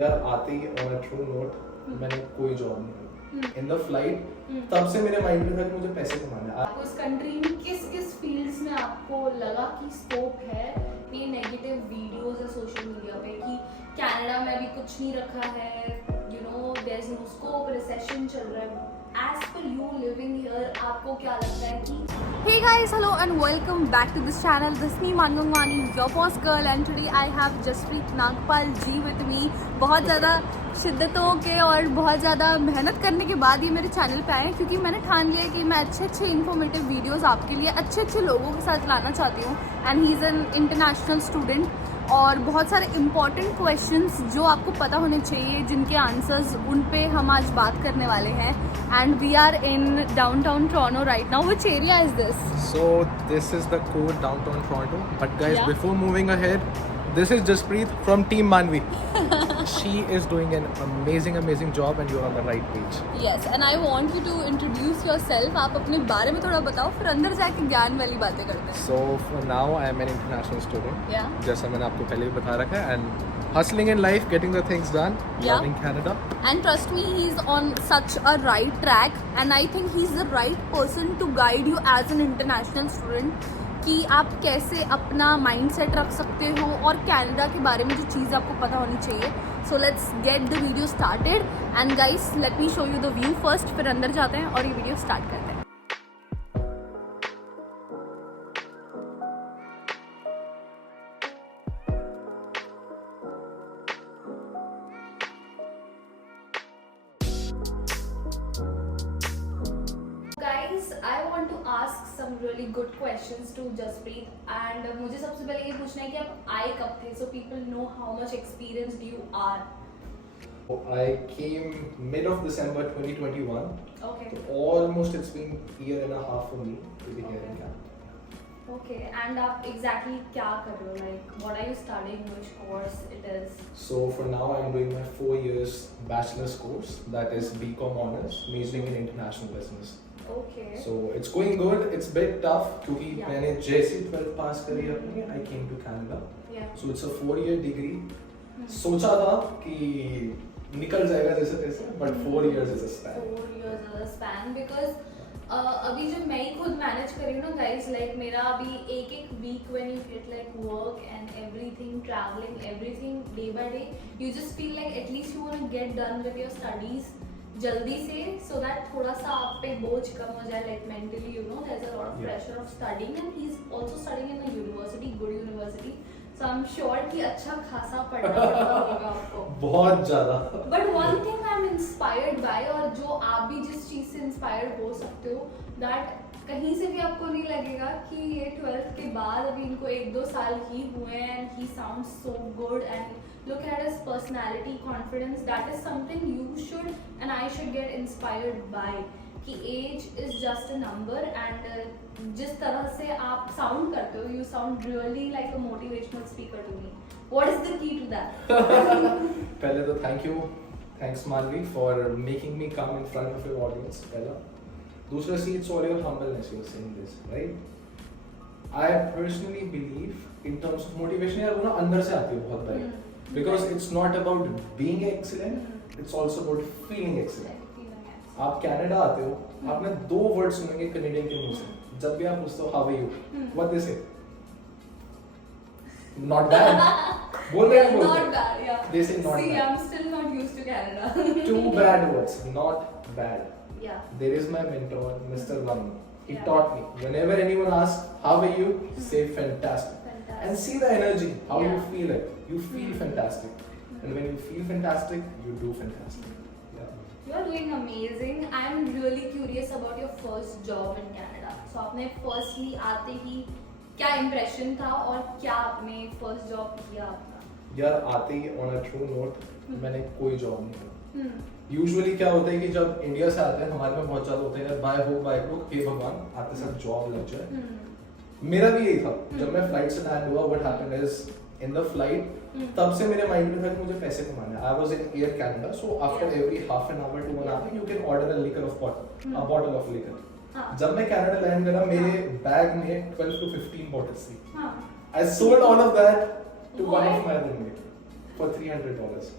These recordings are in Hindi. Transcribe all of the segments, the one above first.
यार आते ही ऑन अ ट्रू नोट मैंने कोई जॉब नहीं की इन द फ्लाइट। तब से मेरे माइंड में था कि मुझे पैसे कमाने हैं। उस कंट्री में किस किस फील्ड्स में आपको लगा कि स्कोप है? ये नेगेटिव वीडियोस है सोशल मीडिया पे कि कनाडा में अभी कुछ नहीं रखा है, you know there is no scope, recession चल रहा है। As per you living here, आपको क्या लगता है कि Hey guys, hello and welcome back to this channel. This is me Mangangwani, your boss girl, and today I have Jaspreet Nagpal ji with me. बहुत ज़्यादा शिद्दतों के और बहुत ज़्यादा मेहनत करने के बाद ये मेरे चैनल पे आए हैं, क्योंकि मैंने ठान लिया है कि मैं अच्छे इन्फॉर्मेटिव वीडियोस आपके लिए अच्छे लोगों के साथ लाना चाहती हूँ. And he is an international student और बहुत सारे इंपॉर्टेंट क्वेश्चंस जो आपको पता होने चाहिए, जिनके आंसर्स उन पे हम आज बात करने वाले हैं. And we are in downtown Toronto right now. Which area is this? So this is the core downtown Toronto. But guys, Yeah. before moving ahead, this is Jaspreet from Team Manvi. She is doing an amazing job and you're on the right page. Yes, and I want you to introduce yourself. आप अपने बारे में थोड़ा बताओ, फिर अंदर जाके ज्ञान वाली बातें करते हैं. So for now I am an international student. Yeah. जैसा मैंने आपको पहले भी बता रखा है, and hustling in life, getting the things done, Yeah. loving Canada. And trust me, he's on such a right track, and I think he's the right person to guide you as an international student कि आप कैसे अपना माइंडसेट रख सकते हो और कनाडा के बारे में जो चीज़ आपको पता होनी चाहिए. So let's get the video started and guys let me show you the view first, फिर अंदर जाते हैं और ये वीडियो स्टार्ट करते हैं. guys, I want to ask some really good questions to Jaspreet and मुझे सबसे पहले ये पूछना है कि आप आए कब थे, so people know how much experienced you are. I came mid of December 2021. Okay. So almost it's been a year and a half for me to be here in Canada. Okay, and आप exactly क्या कर रहे हो? Like, what are you studying? Which course it is? So for now I'm doing my 4 years bachelor's course, that is BCom honors, majoring in international business. Okay. So it's going good. It's a bit tough क्योंकि Yeah. मैंने जैसे 12th पास करी अपनी, I came to Canada. Yeah. So it's a 4-year degree. सोचा था कि निकल जाएगा जैसे तैसे, but 4 years is a span. 4 years is a span because अभी जब मैं ही खुद मैनेज कर रही हूँ ना गाइस, लाइक मेरा अभी एक week when you get like work and everything, travelling, everything day by day, you just feel like at least you want to get done with your studies जल्दी से, सो दैट थोड़ा सा आप पे बोझ कम हो जाए, like mentally, you know there is a lot of pressure of studying and he is also studying in a university, good university, so I am sure कि अच्छा खासा पढ़ना पड़ता होगा आपको. बहुत ज़्यादा. But one thing I am inspired by, और जो आप भी जिस चीज़ से इंस्पायर्ड हो सकते हो, दैट कहीं से भी आपको नहीं लगेगा कि ये 12th के बाद अभी इनको 1-2 साल ही हुए हैं and he sound so good and look at his personality, confidence, that is something you should and I should get inspired by कि age is just a number. And जिस तरह से आप साउंड करते हो, you sound really like a motivational speaker to me. What is the key to that? पहले तो thanks Manvi for making me come in front of your audience. पहला. दूसरा see it's all your humbleness you're saying this, right? I personally believe in terms of motivation, यार वो ना अंदर से आती है बहुत बारी. Because it's not about being excellent, it's also about feeling excellent. आप कनाडा आते हो, आपने 2 वर्ड सुनेंगे कनेडियन के मुंह से. जब भी आप पूछते हो how are you, what they say? Not bad. बोल रहे हैं Not bad, yeah. They say not See, bad. I'm still not used to Canada. 2 bad words, not bad. Yeah. There is my mentor, Mr. Ram. He Yeah. taught me. Whenever anyone asks, how are you? Say fantastic. Fantastic. And see the energy, how you Yeah. feel it. You feel fantastic. And when you feel fantastic, you do fantastic. Yeah. You are doing amazing. I'm really curious about your first job in Canada. So आपने firstly आते ही क्या impression था और क्या आपने first job किया अपना? यार आते ही on a true note, मैंने कोई जॉब नहीं की. यूजुअली क्या होता है कि जब इंडिया से आते हैं, हमारे में बहुत ज़्यादा होता है यार बाय हो बाय क्रुक, हे भगवान आते साथ जॉब लग जाए. मेरा भी यही था. जब मैं फ्लाइट से लैंड हुआ, what happened is in the flight, तब से मेरे माइंड में था कि मुझे पैसे कमाने हैं. I was in Air Canada, so after every half an hour to 1 hour you can order a liquor of bottle, a bottle of liquor. जब मैं कनाडा लैंड करा, मेरे बैग में 12 to 15 बॉटल्स थी. I sold all of that to one of my roommate for $300.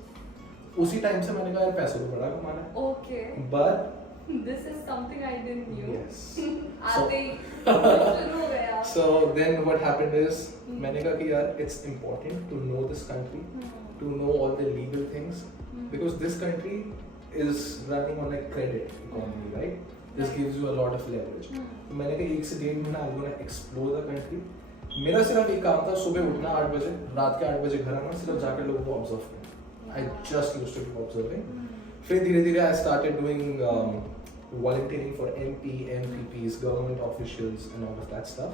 उसी टाइम से मैंने कहा यार पैसे तो बड़ा कमाना है, okay, but this is something I didn't knew. yes. आते ही शुरू हो गया। So then what happened is मैंने कहा कि यार it's important to know this country, to know all the legal things, because this country is running on a credit economy, right? This gives you a lot of leverage. तो मैंने कहा 1 से 1.5 महीना I'm gonna explore the country. मेरा सिर्फ एक काम था, सुबह उठना 8 बजे, रात के 8 बजे घर आना, सिर्फ जाकर लोगों को ऑब्जर्व करना। I just used to do observing. फिर धीरे धीरे I started doing volunteering for MP, MPPs, government officials and all of that stuff.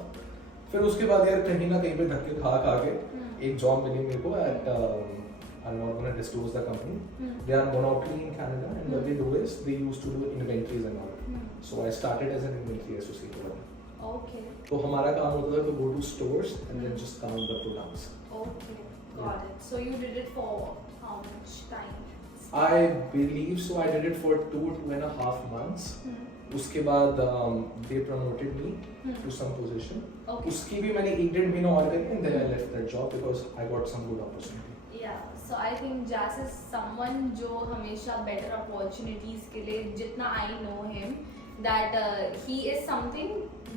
फिर उसके बाद यार कहीं ना कहीं पे धक्के खा के एक जॉब मिली मेरे को at I'm not gonna disclose the company. They are monopoly in Canada, and what they do is they used to do inventories and all. So I started as an inventory associate over there. Okay. तो हमारा काम होता था to go to stores and then just count the products. Okay. Got it. So you did it for how much time? I believe so. I did it for 2.5 months. उसके बाद they promoted me to some position. Okay. उसकी भी मैंने 1.5 महीना और करी and then I left that job because I got some good opportunity. Yeah. So I think Jas is someone जो हमेशा better opportunities के लिए, जितना I know him, that he is something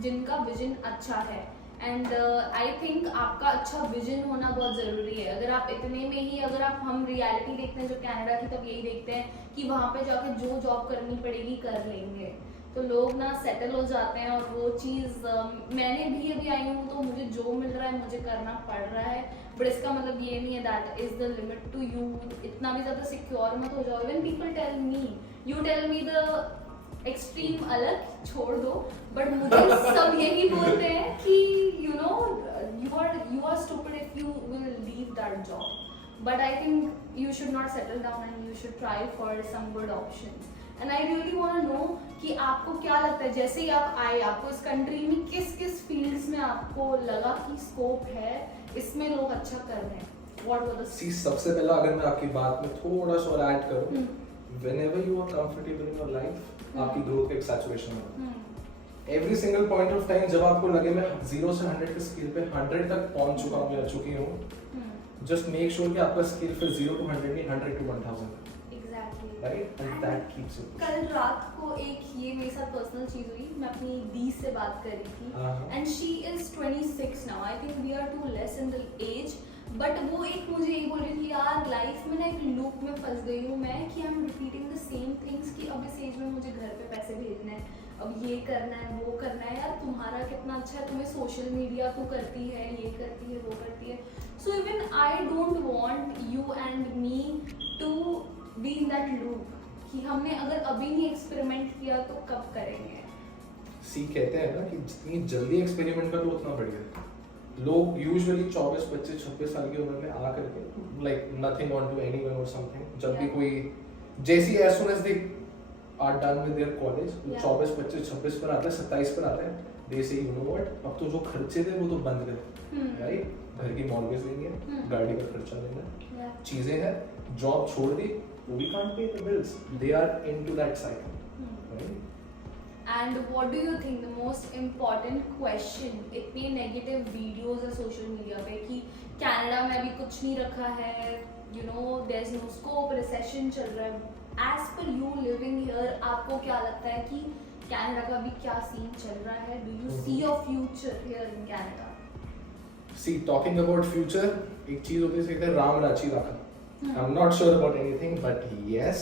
जिनका vision अच्छा है. एंड आई थिंक आपका अच्छा विजन होना बहुत ज़रूरी है. अगर आप इतने में ही, अगर आप हम रियलिटी देखते हैं जो कनाडा की, तब यही देखते हैं कि वहाँ पे जाके जो जॉब करनी पड़ेगी कर लेंगे, तो लोग ना सेटल हो जाते हैं. और वो चीज़ मैंने भी अभी आई हूँ तो मुझे जो मिल रहा है मुझे करना पड़ रहा है, बट इसका मतलब ये नहीं है that is the limit to you. इतना भी ज़्यादा सिक्योर मत हो जाओ. When people tell me, you tell me the extreme अलग छोड़ दो, बट मुझे सब यही बोलते हैं कि you know you are stupid if you will leave that job, but I think you should not settle down and you should try for some good options. And I really want to know कि आपको क्या लगता है, जैसे ही आप आए, आपको इस कंट्री में किस किस फील्ड्स में आपको लगा कि स्कोप है, इसमें लोग अच्छा कर रहे हैं. What were the See, सबसे पहला अगर मैं आपकी बात में थोड़ा सा और ऐड करूं, whenever you are comfortable in your life, आपकी ग्रोथ का एक सैचुरेशन होता है. Every single point of time जब आपको लगे मैं 0 से 100 के स्केल पे 100 तक पहुंच चुका हूं या चुकी हूं, just make sure कि आपका स्केल फिर 0 to 100 नहीं, 100 to 1000 है. Exactly. Right? And that keeps you pushing. कल रात को एक ये मेरे साथ पर्सनल चीज हुई. मैं अपनी दी से बात कर रही थी and she is 26 now. I think we are too less in the age, but वो एक मुझे यही बोल रही थी, यार लाइफ में ना एक लूप में फंस गई हूँ मैं कि I am repeating the same things कि अब इस एज में मुझे घर पे पैसे भेजने हैं, अब ये करना है, वो करना है. यार तुम्हारा कितना अच्छा है, तुम्हें सोशल मीडिया तू करती है, ये करती है, वो करती है. So even I don't want you and me to be in that loop कि हमने अगर अभी नहीं एक्सपेरिमेंट किया तो कब करेंगे. सी कहते हैं ना कि जितनी जल्दी एक्सपेरिमेंट करो उतना बढ़िया. लोग यूजुअली 24, 25, 26 साल की उम्र में आ करके like nothing on to anyone और समथिंग, जब भी कोई जैसी as soon as they are done with their college, 24, 25, 26 पर आते हैं, 27 पर आते हैं, दे से यू नो व्हाट, अब तो जो खर्चे थे वो तो बंद गए. राइट? घर की मॉर्गेज लेनी है, गाड़ी का खर्चा लेना है, चीजें हैं, जॉब छोड़ दी, we can't pay the bills. They are into that cycle. Right? And what do you think the most important question, इतने नेगेटिव वीडियोस है सोशल मीडिया पे कि कनाडा में अभी कुछ नहीं रखा है, you know there is no scope, recession चल रहा है. As per you living here, आपको क्या लगता है कि कनाडा का अभी क्या सीन चल रहा है? Do you see your future here in Canada? See, talking about future, एक चीज होती है राम राची राखा. I'm not sure about anything, but yes,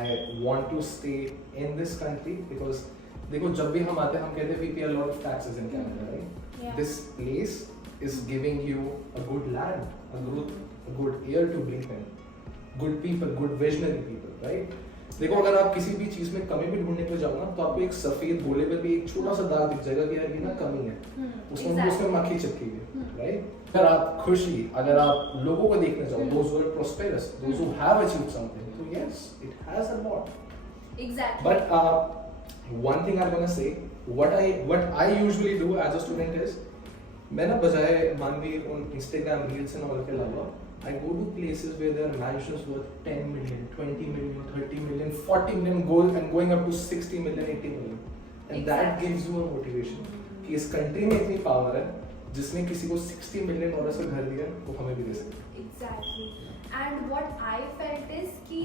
I want to stay in this country because देखो जब भी हम आते हैं हम कहते हैं we pay a lot of taxes in Canada, right? Yeah. This place is giving you a good land, a good air to breathe in, good people, good visionary people, right? देखो अगर आप किसी भी चीज में कमी भी ढूंढने पे जाओ ना, तो आपको एक सफेद गोले पे भी एक छोटा सा दाग दिख जाएगा कि यार ये ना कमी है, उसमें मक्खी चिपकी है. राइट? अगर आप खुशी, अगर आप लोगों को देखने जाओ, those who are prosperous, those who have achieved something, so yes, it has a lot. Exactly. But one thing I'm gonna say, what I usually do as a student is, मैं ना बजाय मान ली उन Instagram reels and all के अलावा, I go to places where there are mansions worth 10 million, 20 million, 30 million, 40 million gold and going up to 60 million, 80 million. And that gives you a motivation कि इस country में इतनी power है जिसने किसी को 60 million डॉलर का घर दिया वो हमें भी दे सकते हैं. Exactly. And what I felt is कि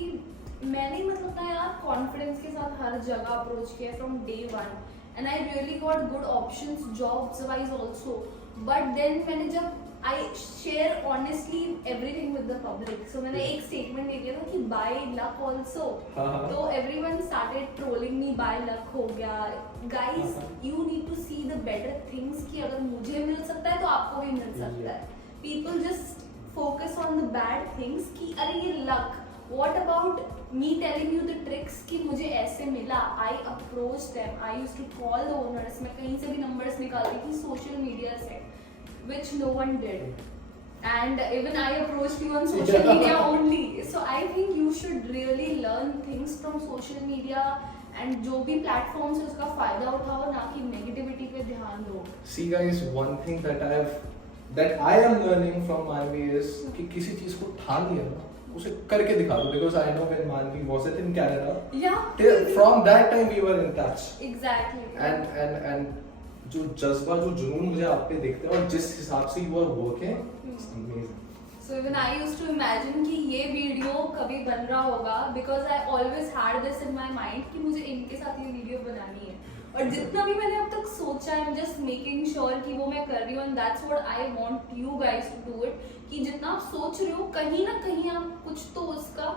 जगह अप्रोच किया from day one and I really got good options jobs wise also but then मैंने जब I share honestly everything with the public so मैंने एक स्टेटमेंट दे दिया था कि बाय लक ऑल्सो तो everyone started trolling me by luck हो गया guys you need to see the better things कि अगर मुझे मिल सकता है तो आपको भी मिल सकता है people just focus on the bad things कि अरे ये luck what about me telling you the tricks कि मुझे ऐसे मिला I approach them I used to call the owners मैं कहीं से भी नंबर्स निकालती थी सोशल मीडिया से which no one did and even I approached you on social media only so I think you should really learn things from social media and जो भी platforms है उसका फायदा उठाओ ना कि negativity पे ध्यान दो See guys, one thing that I am learning from Manvi is कि किसी चीज को ठान लिया ना उसे करके दिखा दो because I know when Manvi was it in Canada from that time we were in touch exactly and जो जज्बा जो जुनून मुझे आप पे दिखता है और जिस हिसाब से you are working so even I used to imagine कि ये वीडियो कभी बन रहा होगा because I always had this in my mind कि मुझे इनके साथ ये वीडियो बनानी है और जितना भी मैंने अब तक सोचा I am just making sure कि वो मैं कर रही हूँ and that's what I want you guys to do it कि जितना आप सोच रहे हो कहीं ना कहीं आप कुछ तो उसका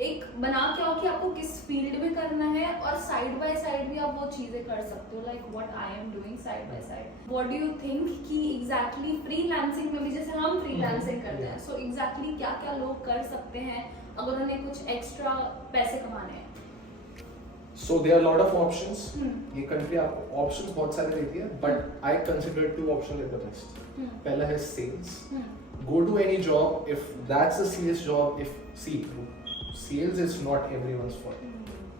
एक बना के आओ कि आपको किस फील्ड में करना है और साइड बाय साइड भी आप वो चीजें कर सकते हो like what I am doing side by side what do you think कि एग्जैक्टली फ्रीलांसिंग में भी जैसे हम फ्रीलांसिंग करते हैं सो एग्जैक्टली क्या क्या लोग कर सकते हैं अगर उन्हें कुछ एक्स्ट्रा पैसे कमाने हैं So there are a lot of options. ये country आपको options बहुत सारे देती है, but I consider 2 options like the best. पहला है sales. Go to any job if that's a sales job. Sales is not everyone's fault.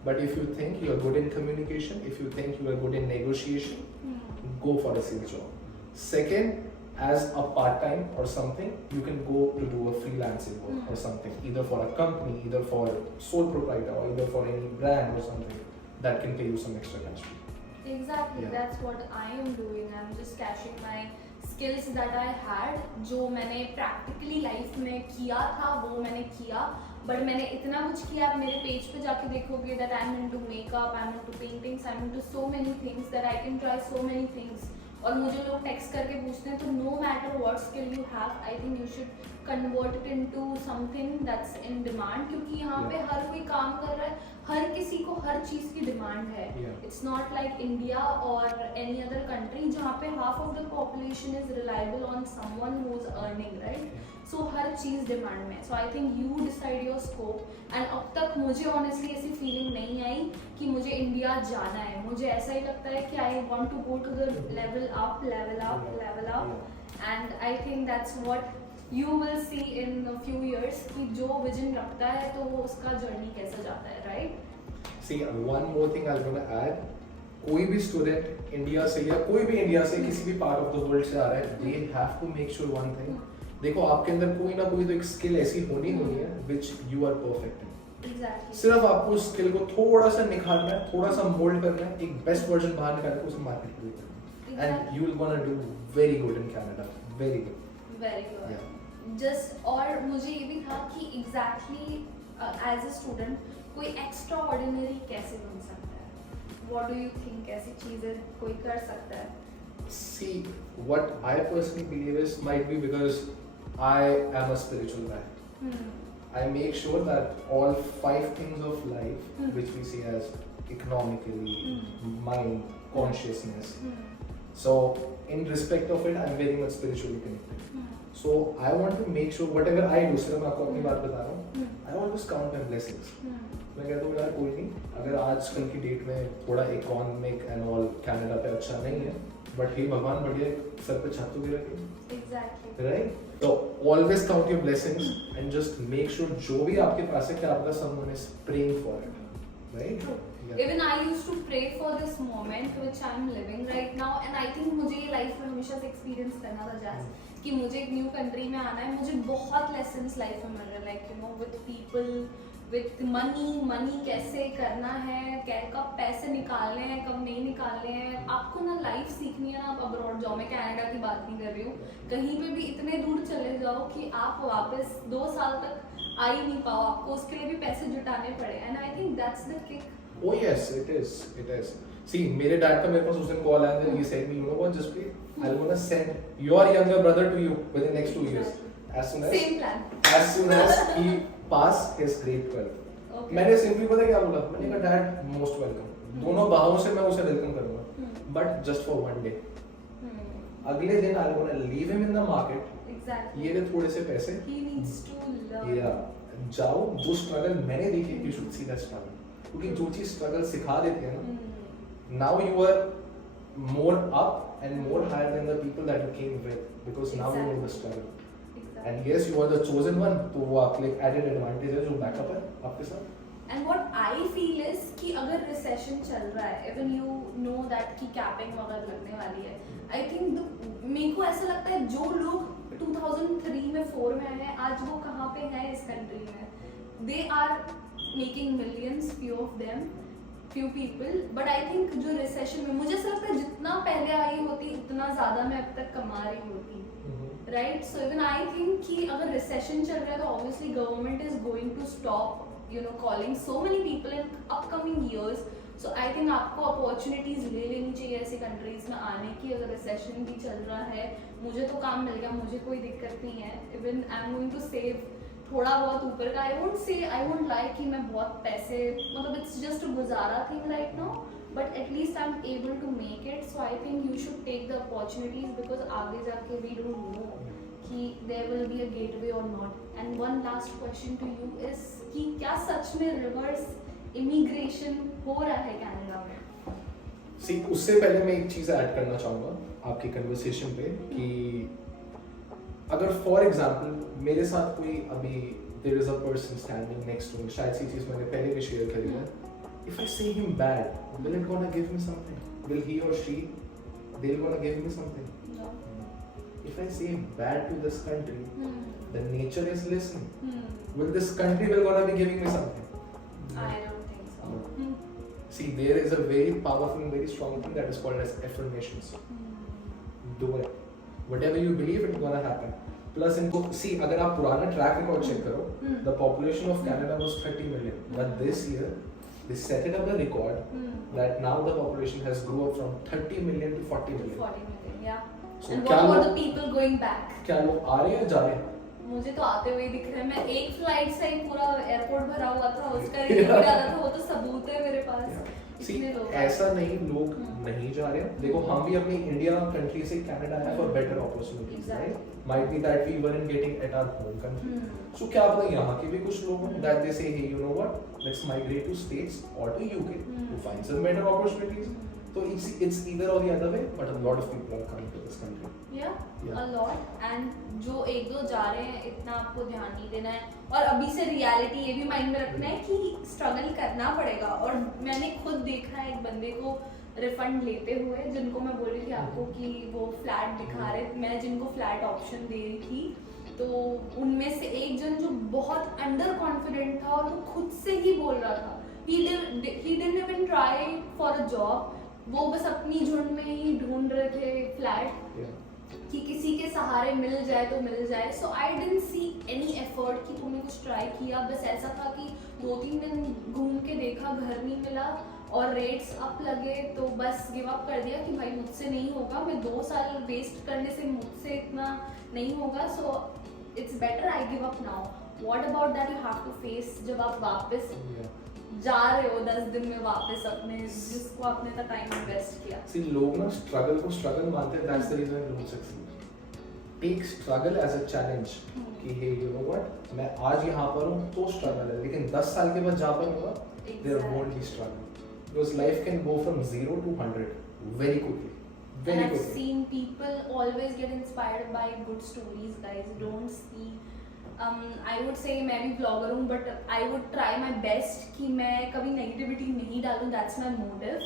But if you think you are good in communication, if you think you are good in negotiation, go for a sales job. Second, as a part-time or something, you can go to do a freelancing work or something, either for a company, either for sole proprietor, or either for any brand or something that can pay you some extra cash. Exactly, that's what I am doing. I'm just cashing my skills that I had, जो मैंने practically life में किया था वो मैंने किया, but मैंने इतना कुछ किया आप मेरे पेज पे जाके देखोगे that I'm into makeup, I'm into paintings, I'm into so many things that I can try so many things. और मुझे लोग टेक्स्ट करके पूछते हैं तो no matter what skill you have I think you should convert it into something that's in demand क्योंकि यहाँ पे हर कोई काम कर रहा है हर किसी को हर चीज़ की डिमांड है इट्स नॉट लाइक इंडिया और एनी अदर कंट्री जहाँ पे half of the population is reliable on someone who is earning right so हर चीज़ डिमांड में so I think you decide your scope and अब तक मुझे ऑनेस्टली ऐसी फीलिंग नहीं आई कि मुझे इंडिया जाना है मुझे ऐसा ही लगता है कि I want to go to the level up and I think that's what you will see in few years कि जो विजन रखता है तो वो उसका जर्नी कैसा जाता है right See, one more thing I'm going to add. कोई भी स्टूडेंट इंडिया से या कोई भी इंडिया से किसी भी पार्ट ऑफ द वर्ल्ड से आ रहा है they have to make sure one thing. देखो आपके अंदर कोई ना कोई तो एक स्किल ऐसी होनी है which you are perfect in. Exactly. सिर्फ आपको उस स्किल को थोड़ा सा निखारना है थोड़ा सा मोल्ड करना है एक बेस्ट वर्जन बाहर निकाल के उसे मार्केट में देना है and you will gonna do very good in Canada. Very good. Yeah. Just और मुझे ये भी था कि exactly as a student कोई एक्स्ट्रा ऑर्डिनरी कैसे बन सकता है व्हाट डू यू थिंक ऐसी चीजें कोई कर सकता है See, what I personally believe is might be because I am a spiritual guy. I make sure that all 5 things of life which we see as economically, mind, consciousness. So in respect of it, I'm very much spiritually connected. So I want to make sure whatever I do, सिर्फ मैं आपको अपनी बात बता रहा हूँ, I always count my blessings. मैं कहता हूँ यार कोई नहीं, अगर आजकल की डेट में थोड़ा इकोनॉमिक एंड ऑल कनाडा पे अच्छा नहीं है, बट हे भगवान बढ़िया सर पे छत तो भी रखे, Exactly. right? So always count your blessings and just make sure जो भी आपके पास है कि आपका someone is praying for it, right? True. Yeah. Even I used to pray for this moment which I'm living right now and I think मुझे ये लाइफ में हमेशा से एक्सपीरियंस करना था जैसे कि मुझे एक न्यू कंट्री में आना है मुझे बहुत लेसन्स लाइफ में मिल रहे हैं like you know with people with money कैसे करना है कब पैसे निकालने हैं कब नहीं निकालने हैं आपको ना लाइफ सीखनी है आप अब्रॉड जाओ मैं कनाडा की बात नहीं कर रही हूँ कहीं पे भी इतने दूर चले जाओ कि आप वापस 2 साल तक आ ही नहीं पाओ आपको उसके लिए भी पैसे जुटाने पड़े and I think that's the kick Oh yes, it is. See, मेरे dad का मेरे पास उस दिन call आया and he said me, you know what, just I'm gonna send your younger brother to you within the next 2 years. Same plan. As soon as he pass his grade 12. Okay. मैंने simply पता क्या बोला? मैंने कहा dad most welcome. दोनों बाहों से मैं उसे welcome करूँगा. But just for one day. अगले दिन I'm gonna leave him in the market. Exactly. ये ले थोड़े से पैसे. He needs to learn. Yeah. जाओ जो स्ट्रगल मैंने देखी you should see that struggle क्योंकि जो चीज स्ट्रगल सिखा देती है ना now you are more up and more higher than the people that you came with because now you know the struggle and yes you are the chosen one तो वो आपके लिए एडेड एडवांटेज है जो बैकअप है आपके साथ And what I feel is कि अगर रिसेशन चल रहा है even you know that कि कैपिंग वगैरह लगने वाली है I think मेरे को ऐसा लगता है जो लोग 2003 में 4 में हैं आज वो कहाँ पे हैं इस कंट्री में they are making millions few of them few people but I think जो रिसेशन में मुझे ऐसा लगता है जितना पहले आई होती उतना ज़्यादा मैं अब तक कमा रही होती right so even I think कि अगर रिसेशन चल रहा है तो obviously government is going to stop you know calling so many people in upcoming years so I think आपको opportunities ले लेनी चाहिए ऐसी countries में आने की अगर recession भी चल रहा है मुझे तो काम मिल गया मुझे कोई दिक्कत नहीं है even I'm going to save थोड़ा बहुत ऊपर का I won't lie कि मैं बहुत पैसे मतलब it's just a गुजारा thing right now but at least I'm able to make it so I think you should take the opportunities because आगे जाके we don't know कि there will be a gateway or not and one last question to you is कि क्या सच में रिवर्स इमिग्रेशन हो रहा है कनाडा में सी उससे पहले मैं एक चीज़ ऐड करना चाहूँगा आपकी कन्वर्सेशन पे कि अगर फॉर एग्जांपल मेरे साथ कोई अभी there is a person standing next to me शायद सी चीज़ मैंने पहले भी शेयर करी है if I say him bad will it gonna give me something will he और she they will gonna give me something if I say bad to this country the nature is listening will this country will gonna be giving me something I don't think so see there is a very powerful and very strong thing that is called as affirmations do it whatever you believe it's gonna happen plus इनको see अगर आप पुराना track record check करो the population of Canada was 30 million but this year they set it up a record that now the population has grew up from 30 million to 40 million 40 million yeah so and what about the people going back क्या लोग आ रहे हैं जा रहे हैं मुझे तो आते हुए दिख रहे हैं मैं एक फ्लाइट से ही पूरा एयरपोर्ट भरा हुआ था उसका रिव्यू डाला था वो तो सबूत है मेरे पास See, ऐसा नहीं लोग नहीं जा रहे हैं देखो हम भी अपनी इंडिया कंट्री से कनाडा आए for better opportunities right might be that we weren't getting at our home country so क्या पता यहाँ के भी कुछ लोग हैं that they say hey you know what let's migrate to states or to UK to find some better opportunities so it's either or the other way but a lot of people are coming to this country yeah a lot and जो एक दो जा रहे हैं इतना आपको ध्यान नहीं देना है और अभी से रियलिटी ये भी माइंड में रखना है कि स्ट्रगल करना पड़ेगा और मैंने खुद देखा है एक बंदे को रिफंड लेते हुए जिनको मैं बोल रही थी आपको कि वो फ्लैट दिखा रहे मैं जिनको फ्लैट ऑप्शन दे रही थी तो उनमें से एक जन जो बहुत अंडर कॉन्फिडेंट था और वो खुद से ही बोल रहा था he didn't even try for a job वो बस अपनी झुंड में ही ढूंढ रहे थे फ्लैट कि किसी के सहारे मिल जाए तो मिल जाए so I didn't see any effort कि तुमने कुछ ट्राई किया बस ऐसा था कि 2-3 दिन घूम के देखा घर नहीं मिला और रेट्स अप लगे तो बस गिव अप कर दिया कि भाई मुझसे नहीं होगा मैं 2 साल वेस्ट करने से मुझसे इतना नहीं होगा so it's better I give up now what about that you have to face जब आप वापस जा रहे हो 10 दिन में वापस अपने जिसको आपने इतना टाइम इन्वेस्ट किया See, लोग ना स्ट्रगल को स्ट्रगल मानते हैं that's the reason they don't succeed. Take struggle as a challenge कि hey you know what मैं आज यहाँ पर हूँ तो स्ट्रगल है लेकिन 10 साल के बाद जहाँ पर होगा there won't be struggle because life can go from 0 to 100 very quickly. And I've seen people always get inspired by good stories guys don't see I would say मैं भी ब्लॉगर हूँ but I would try my best कि मैं कभी नेगेटिविटी नहीं डालूँ that's my motive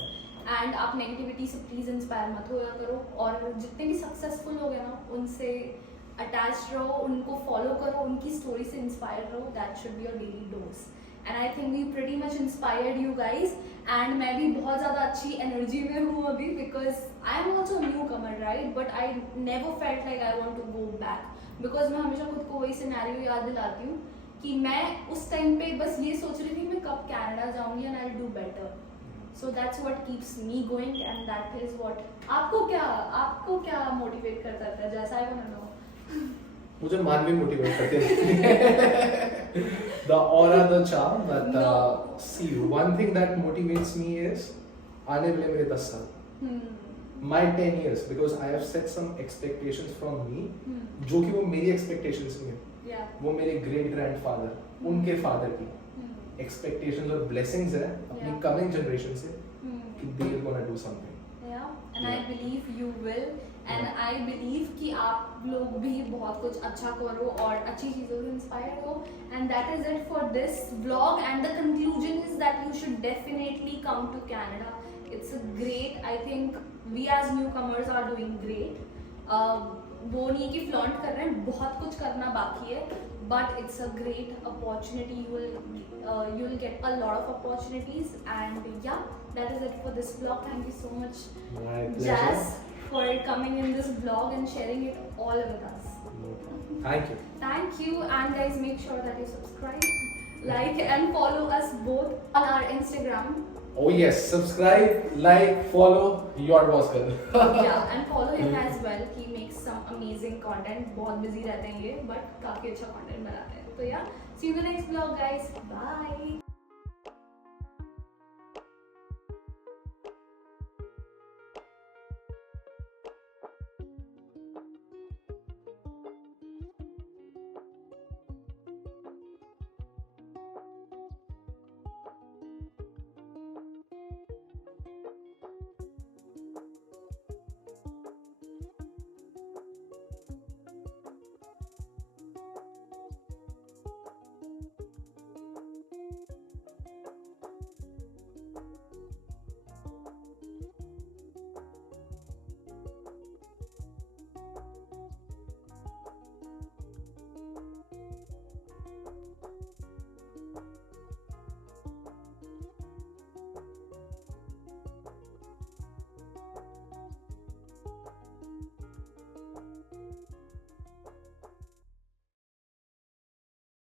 and आप नेगेटिविटी से प्लीज़ इंस्पायर मत होया करो और जितने भी सक्सेसफुल हो गए ना उनसे अटैच रहो उनको फॉलो करो उनकी स्टोरी से इंस्पायर रहो that should be your daily dose and I think we pretty much inspired you guys and मैं भी बहुत ज़्यादा अच्छी एनर्जी में हूँ अभी because I am also a newcomer right but I never felt like I want to go back because मैं हमेशा खुद को वही सिनेरियो याद दिलाती हूँ कि मैं उस टाइम पे बस ये सोच रही थी मैं कब कनाडा जाऊंगी and I will do better. So that's what keeps me going and that is what आपको क्या मोटिवेट करता था जैसा I wanna know. मुझे मानवी मोटिवेट करते हैं. The aura, the charm, but No. see, one thing that motivates me is आने वाले मेरे 10 साल. My 10 years, because I have set some expectations from me, जो कि वो मेरी expectations नहीं है. Yeah. वो मेरे great grandfather, उनके father की expectations और blessings है अपनी Yeah. coming generation से कि they are gonna do something. Yeah, and I Yeah. believe you will, and I believe कि आप लोग भी बहुत कुछ अच्छा करो और अच्छी चीज़ों से इंस्पायर हो, and that is it for this vlog. And the conclusion is that you should definitely come to Canada. It's a great, I think we as newcomers are doing great. वो नहीं कि flaunt कर रहे हैं, बहुत कुछ करना बाकी है, but it's a great opportunity. You will get a lot of opportunities, and yeah, that is it for this vlog. Thank you so much, My pleasure. Jazz, for coming in this vlog and sharing it all with us. Thank you. Thank you, and guys, make sure that you subscribe, like, and follow us both on our Instagram. Oh yes, subscribe, like, follow your boss girl. Yeah, and follow him as well. He makes some amazing content. बहुत busy रहते हैं ये, but काफी अच्छा content बनाते हैं. तो yeah, see you in the next vlog, guys. Bye.